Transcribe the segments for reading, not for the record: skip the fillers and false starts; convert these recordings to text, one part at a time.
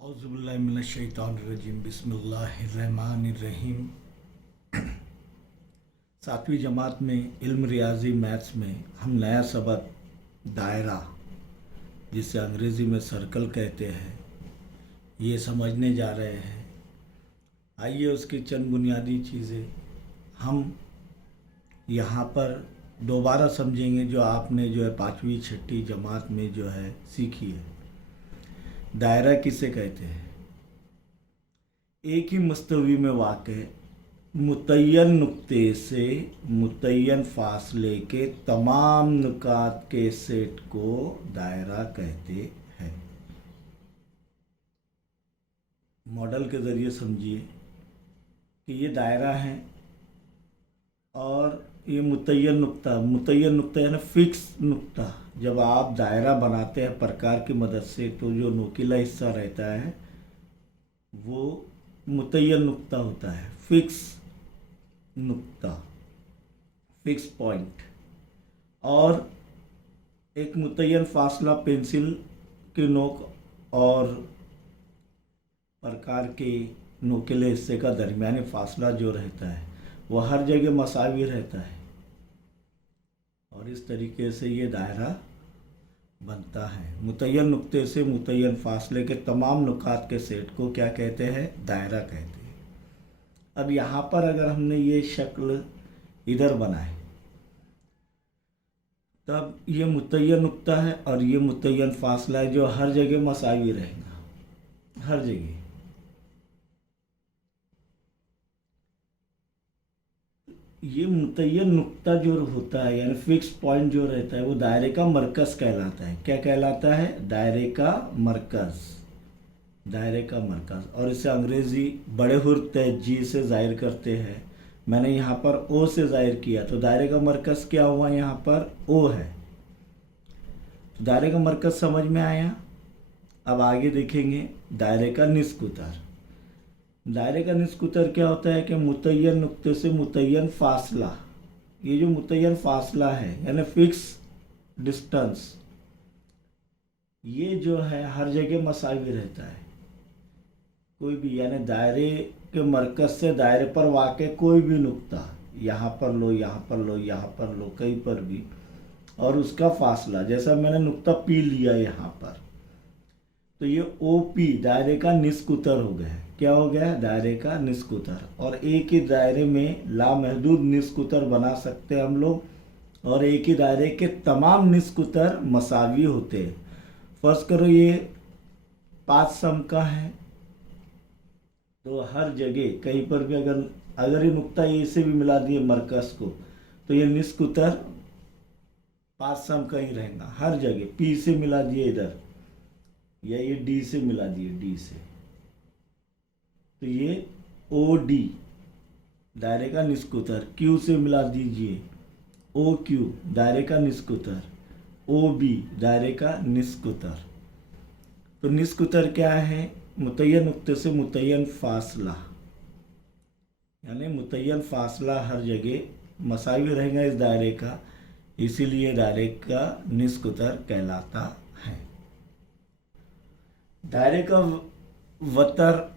औज़ुबिल्लाहिमिनश्शैतानिर्रजीम बिस्मिल्लाहिर्रहमानिर्रहीम। सातवीं जमात में इल्म रियाजी मैथ्स में हम नया सबक दायरा, जिसे अंग्रेज़ी में सर्कल कहते हैं, ये समझने जा रहे हैं। आइए उसकी चंद बुनियादी चीज़ें हम यहाँ पर दोबारा समझेंगे, जो आपने पाँचवीं छठी जमात में सीखी है। दायरा किसे कहते हैं? एक ही मुस्तवी में वाक़े मुतय्यन नुक्ते से मुतय्यन फासले के तमाम नुकात के सेट को दायरा कहते हैं। मॉडल के ज़रिए समझिए कि ये दायरा है और ये मुतय्यन नुक्ता यानी फिक्स नुक्ता। जब आप दायरा बनाते हैं प्रकार की मदद से, तो जो नोकीला हिस्सा रहता है वो मुतय्यन नुक्ता होता है, फिक्स नुक्ता, फिक्स पॉइंट। और एक मुतय्यन फासला पेंसिल के नोक और प्रकार के नोकीले हिस्से का दरमियानी फासला जो रहता है वह हर जगह मसावी रहता है, और इस तरीके से ये दायरा बनता है। मुतय्यन नुक्ते से मुतय्यन फासले के तमाम नुकात के सेट को क्या कहते हैं? दायरा कहते हैं। अब यहाँ पर अगर हमने ये शक्ल इधर बनाए, तब ये मुतय्यन नुक्ता है और ये मुतय्यन फासला है जो हर जगह मसावी रहेगा, हर जगह। ये मुतय्यन नुक्ता जो होता है यानी फिक्स पॉइंट जो रहता है वो दायरे का मरकज़ कहलाता है। क्या कहलाता है? दायरे का मरकज़, दायरे का मरकज़। और इसे अंग्रेज़ी बड़े हुर्फ जी से ज़ाहिर करते हैं। मैंने यहाँ पर ओ से ज़ाहिर किया, तो दायरे का मरकज़ क्या हुआ? यहाँ पर ओ है। तो दायरे का मरकज़ समझ में आया। अब आगे देखेंगे दायरे का निस्क उतर। दायरे का निस्क उतर क्या होता है कि मुतय्यन नुक्ते से मुतय्यन फासला, ये जो मुतय्यन फासला है यानी फिक्स डिस्टेंस, ये जो है हर जगह मसावी रहता है। कोई भी यानी दायरे के मरकज़ से दायरे पर वाक़े कोई भी नुक्ता, यहाँ पर लो, यहाँ पर लो, यहाँ पर लो, कहीं पर भी, और उसका फासला, जैसा मैंने नुक्ता पी लिया यहाँ पर, तो ये ओ पी दायरे का निस्क उतर हो गया। क्या हो गया? दायरे का निस्क उतर। और एक ही दायरे में लामहदूद निस्क उतर बना सकते हैं हम लोग, और एक ही दायरे के तमाम निस्क उतर मसावी होते हैं। फर्ज करो ये 5 सम का है, तो हर जगह कहीं पर भी अगर ये नुक्ता ए से भी मिला दिए मरकज़ को, तो ये निस्क उतर 5 सम का ही रहेगा हर जगह। पी से मिला दिए इधर, या ये डी से मिला दिए, डी से, तो ये ओ डी दायरे का निस्क उतर। क्यू से मिला दीजिए, ओ क्यू दायरे का निस्क उतर, ओ बी दायरे का निस्क उतर। तो निस्क उतर क्या है? मुतय्यन नुक्ते से मुतय्यन फासला, यानी मुतय्यन फासला हर जगह मसावी रहेगा इस दायरे का, इसीलिए दायरे का निस्क उतर कहलाता है। दायरे का वतर,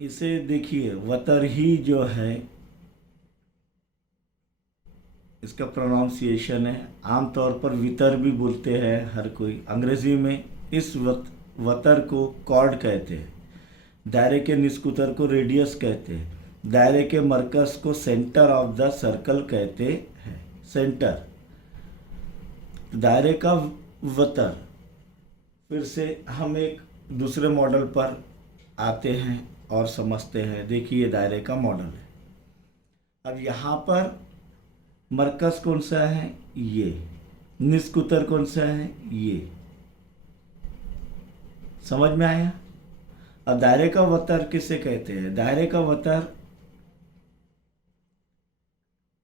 इसे देखिए, वतर ही जो है इसका प्रोनाउंसिएशन है। आमतौर पर वितर भी बोलते हैं हर कोई। अंग्रेजी में इस वतर को कॉर्ड कहते हैं। दायरे के निस्क उतर को रेडियस कहते हैं। दायरे के मरकज़ को सेंटर ऑफ द सर्कल कहते हैं, सेंटर। दायरे का वतर। फिर से हम एक दूसरे मॉडल पर आते हैं और समझते हैं। देखिए दायरे का मॉडल है। अब यहाँ पर मरकज़ कौन सा है? ये। निस्क उतर कौन सा है? ये। समझ में आया? अब दायरे का वतर किसे कहते हैं? दायरे का वतर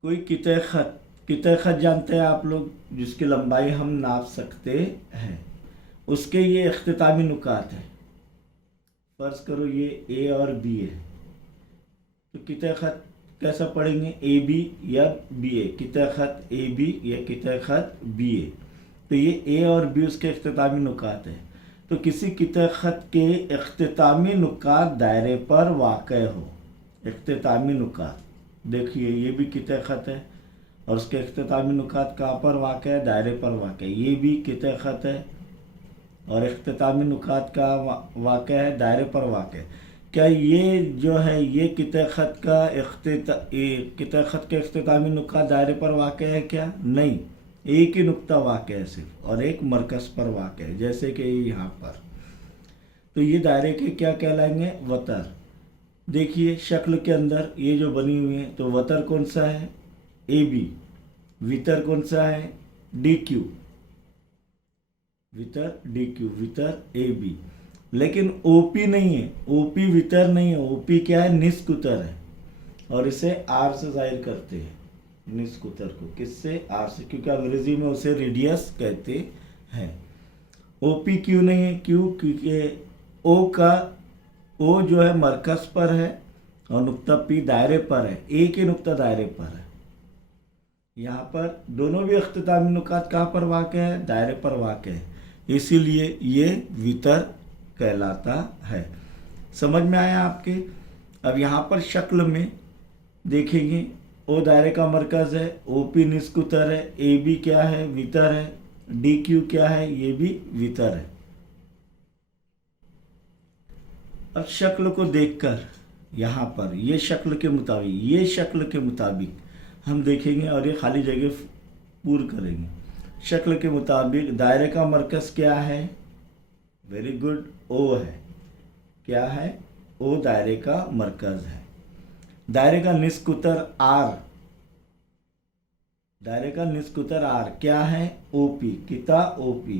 कोई कितने खत जानते हैं आप लोग, जिसकी लंबाई हम नाप सकते हैं, उसके ये इख्तितामी नुकात है। फर्ज करो ये ए और बी है, तो कितने खत कैसा पढ़ेंगे? ए बी या बी ए, कितने खत ए बी या कितने खत बी ए। तो ये ए और बी उसके इख्तितामी नुकात है। तो तो किसी कितने ख़त के इख्तितामी नुकात दायरे पर वाक़ हो। इख्तितामी नुकात देखिए, ये भी कितने ख़त है और उसके इख्तितामी नुकात कहाँ पर वाक़ है? दायरे पर वाक़ है। ये भी कितने ख़त है और इख्तितामी नुकात का वाक़ है, दायरे पर वाक़ है। क्या ये जो है ये कितने ख़त के इख्तितामी नुकात दायरे पर वाक़ है क्या? नहीं, एक ही नुक्ता वाक़ है सिर्फ और एक मरकज़ पर वाक़ है, जैसे कि यहाँ पर। तो ये दायरे के क्या कहलाएंगे? वतर। देखिए शक्ल के अंदर ये जो बनी हुई है, तो वतर कौन सा है? A B. वितर कौन सा है? D Q. वितर डी क्यू, वितर ए बी। लेकिन ओपी नहीं है, ओपी वितर नहीं है, ओपी क्या है? निस्कुतर है और इसे आर से जाहिर करते हैं। निस्कुतर को किससे? आर से, क्योंकि अंग्रेजी में उसे रेडियस कहते हैं। ओपी क्यों नहीं है? क्यों? क्योंकि ओ जो है मरकज़ पर है और नुक्ता पी दायरे पर है, एक ही नुक्ता दायरे पर है। यहाँ पर दोनों भी इख्तितामी नुकात कहाँ पर वाक़ है? दायरे पर वाक़ है, इसीलिए ये वितर कहलाता है। समझ में आया आपके? अब यहाँ पर शक्ल में देखेंगे, ओ दायरे का मरकज़ है, ओ पी निस्कुतर है, ए बी क्या है? वितर है, डी क्यू क्या है? ये भी वितर है। अब शक्ल को देखकर यहाँ पर ये शक्ल के मुताबिक हम देखेंगे और ये खाली जगह पूर्ण करेंगे। शक्ल के मुताबिक दायरे का मरकज़ क्या है? वेरी गुड, ओ है। क्या है? ओ दायरे का मरकज़ है। दायरे का निस्कुतर आर, दायरे का निस्कुतर आर क्या है? ओपी। किता ओपी,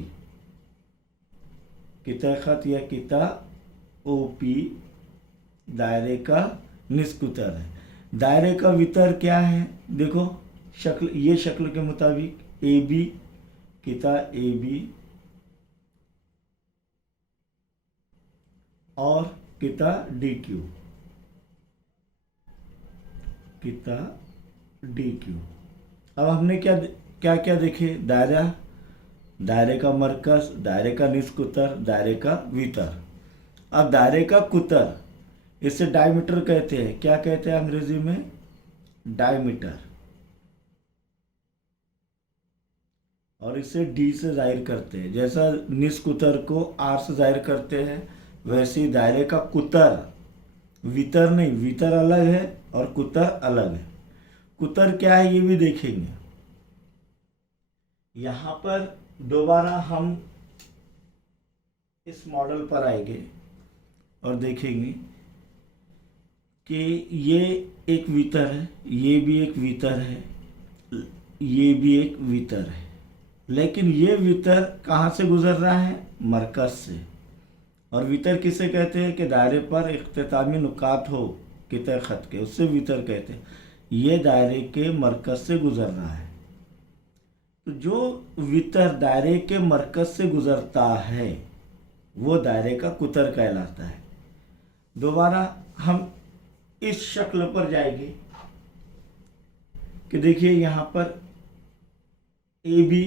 किता ख़त या किता ओपी दायरे का निस्कुतर है। दायरे का वितर क्या है? देखो शक्ल, ये शक्ल के मुताबिक ए बी, किता ए बी और किता डी क्यू, किता डी क्यू। अब हमने क्या क्या देखे? दायरे का मरकज़, दायरे का निस्कुतर, दायरे का वितर। अब दायरे का कुतर, इसे डायमीटर कहते हैं। क्या कहते हैं अंग्रेजी में? डायमीटर। और इसे डी से जाहिर करते हैं। जैसा निस्कुतर को आर से जाहिर करते हैं, वैसे ही दायरे का कुतर, वितर नहीं, वितर अलग है और कुतर अलग है। कुतर क्या है ये भी देखेंगे। यहाँ पर दोबारा हम इस मॉडल पर आएंगे और देखेंगे कि ये एक वितर है, ये भी एक वितर है, ये भी एक वितर है, लेकिन ये वितर कहाँ से गुजर रहा है? मरकज़ से। और वितर किसे कहते हैं? कि दायरे पर इख्तितामी नुकात हो कितने ख़त के, उससे वितर कहते हैं। ये दायरे के मरकज़ से गुजर रहा है। तो जो वितर दायरे के मरकज़ से गुजरता है वो दायरे का कुतर कहलाता है। दोबारा हम इस शक्ल पर जाएंगे कि देखिए यहाँ पर ए बी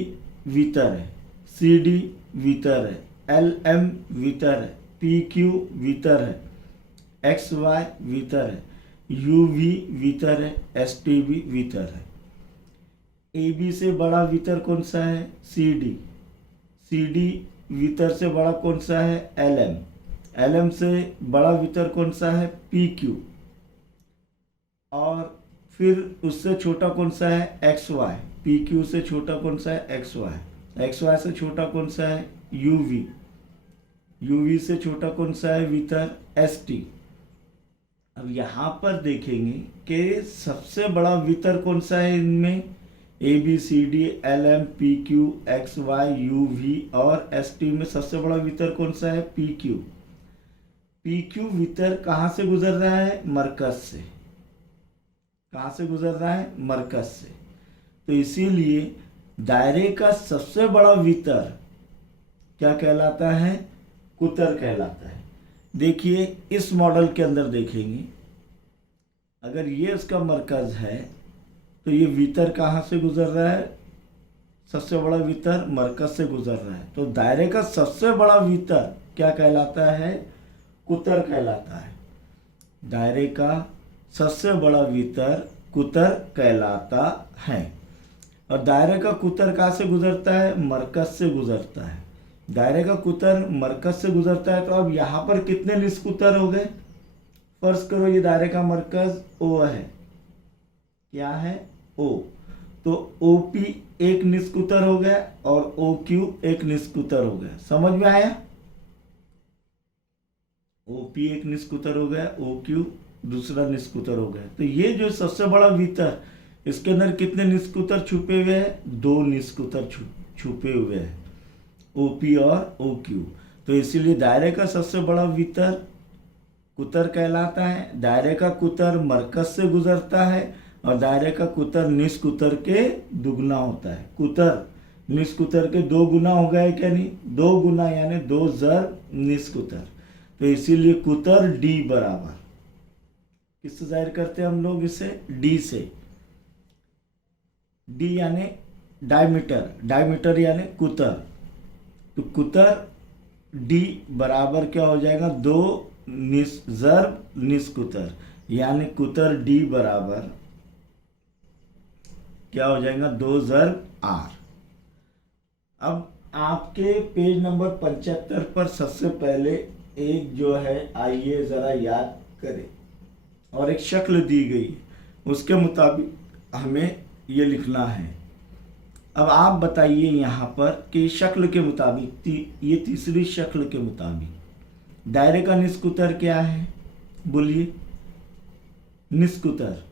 वितर है, सी डी वितर है, एल एम वितर है, पी क्यू वितर है, एक्स वाई वितर है, यू वी वितर है, एस टी भी वितर है। ए बी से बड़ा वितर कौन सा है? C D. सी डी वितर से बड़ा कौन सा है? L M. एल एम से बड़ा वितर कौन सा है? P Q. और फिर उससे छोटा कौन सा है? X Y. पी क्यू से छोटा कौन सा है? X Y. एक्स वाई से छोटा कौन सा है? You we. यू वी से छोटा कौन सा है वितर? S T. अब यहाँ पर देखेंगे कि सबसे बड़ा वितर कौन सा है इनमें? A B C D L M P Q X Y U V और एस टी में सबसे बड़ा वितर कौन सा है? P Q. पी क्यू वितर कहाँ से गुजर रहा है? मरकज़ से। कहाँ से गुजर रहा है? मरकज़ से। तो इसीलिए दायरे का सबसे बड़ा वितर क्या कहलाता है? कुतर कहलाता है। देखिए इस मॉडल के अंदर देखेंगे, अगर ये इसका मरकज़ है तो ये वितर कहाँ से गुजर रहा है? सबसे बड़ा वितर मरकज से गुजर रहा है, तो दायरे का सबसे बड़ा वितर क्या कहलाता है? कुतर कहलाता है। दायरे का सबसे बड़ा वितर कुतर कहलाता है। और दायरे का कुतर कहाँ से गुजरता है? मरकज से गुजरता है। दायरे का कुतर मरकज से गुजरता है, तो अब यहाँ पर कितने निष्कुतर हो गए? फर्ज करो ये दायरे का मरकज ओ है। क्या है? ओ। तो OP एक निष्कुतर हो गया और OQ एक निष्कुतर हो गया। समझ में आया? OP एक निष्कुतर हो गया, OQ दूसरा निष्कुतर हो गया। तो ये जो सबसे बड़ा वितर, इसके अंदर कितने निष्कुतर छुपे हुए हैं? 2 निष्कुतर छुपे हुए हैं, OP और OQ। तो इसीलिए दायरे का सबसे बड़ा वितर कुतर कहलाता है। दायरे का कुतर मरकज से गुजरता है और दायरे का कुतर निष्कुतर के दुगना होता है। कुतर निष्कुतर के 2 गुना हो गए क्या? नहीं, 2 गुना यानी 2 ज़र निष्कुतर। तो इसीलिए कुतर D बराबर किससे जाहिर करते हैं हम लोग? इसे D से। D यानी डायमीटर, डायमीटर यानी कुतर। तो कुतर D बराबर क्या हो जाएगा? 2 ज़र निष्कुतर, यानी कुतर D बराबर क्या हो जाएगा? 2 ज़र R। अब आपके पेज नंबर 75 पर सबसे पहले एक जो है, आइए ज़रा याद करें, और एक शक्ल दी गई है, उसके मुताबिक हमें ये लिखना है। अब आप बताइए यहाँ पर कि शक्ल के मुताबिक, ये तीसरी शक्ल के मुताबिक दायरे का निष्कुतर क्या है? बोलिए। निष्कुतर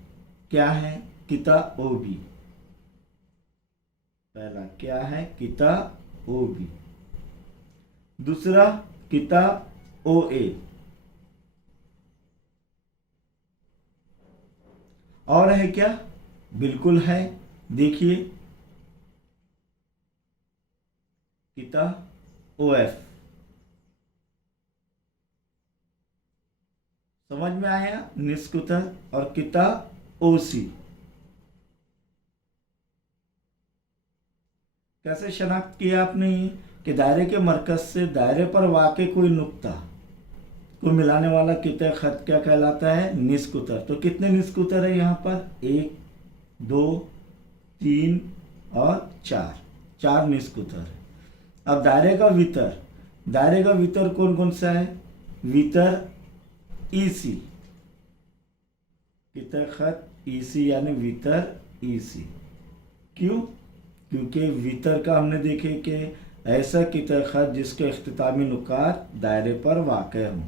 क्या है? किता OB। पहला क्या है? किता OB। दूसरा किता OA। और है क्या? बिल्कुल है, देखिए किता OF। समझ में आया? निष्कुतर। और किता OC। कैसे शनाख्त किया आपने कि दायरे के मरकज से दायरे पर वाक़े कोई नुक्ता को मिलाने वाला किता खत क्या कहलाता है? निष्कुतर। तो कितने निष्कुतर है यहाँ पर? 1, 2, 3 और 4, 4 निष्कुतर है। अब दायरे का वितर, दायरे का वितर कौन कौन सा है? वितर EC, किता खत EC यानी वितर EC। क्यों? क्योंकि वितर का हमने देखे कि ऐसा किता खत जिसके इख्तितामी नुकात दायरे पर वाक़े हों।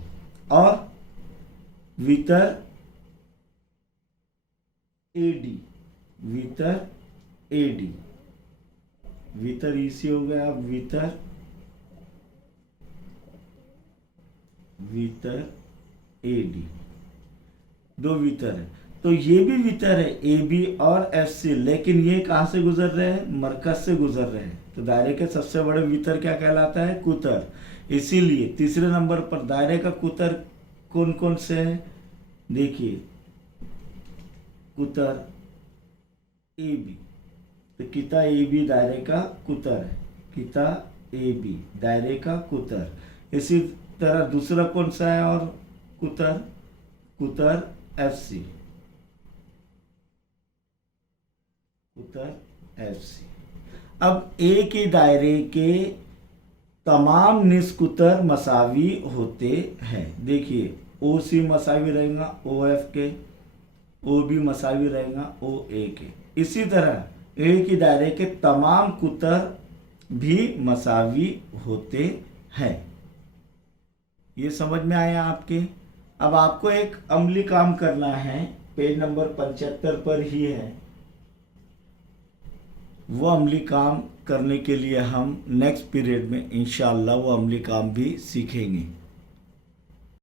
और वितर AD, वितर AD, वितर EC हो गया। अब वितर AD, 2 वितर है। तो ये भी वितर है AB और FC, लेकिन ये कहाँ से गुजर रहे हैं? मरकज से गुजर रहे हैं। तो दायरे के सबसे बड़े वितर क्या कहलाता है? कुतर। इसीलिए तीसरे नंबर पर दायरे का कुतर कौन कौन से है? देखिए, कुतर AB। तो किता AB दायरे का कुतर है, किता AB दायरे का कुतर। इसी तरह दूसरा कौन सा है? और कुतर FC, कुतर FC। अब एक ही दायरे के तमाम निष्कुतर मसावी होते हैं। देखिए, OC मसावी रहेगा OF के, OB मसावी रहेगा OA के। इसी तरह एक ही दायरे के तमाम कुतर भी मसावी होते हैं। ये समझ में आया आपके? अब आपको एक अमली काम करना है, पेज नंबर 75 पर ही है। वो अमली काम करने के लिए हम नेक्स्ट पीरियड में इंशाअल्लाह वो अमली काम भी सीखेंगे।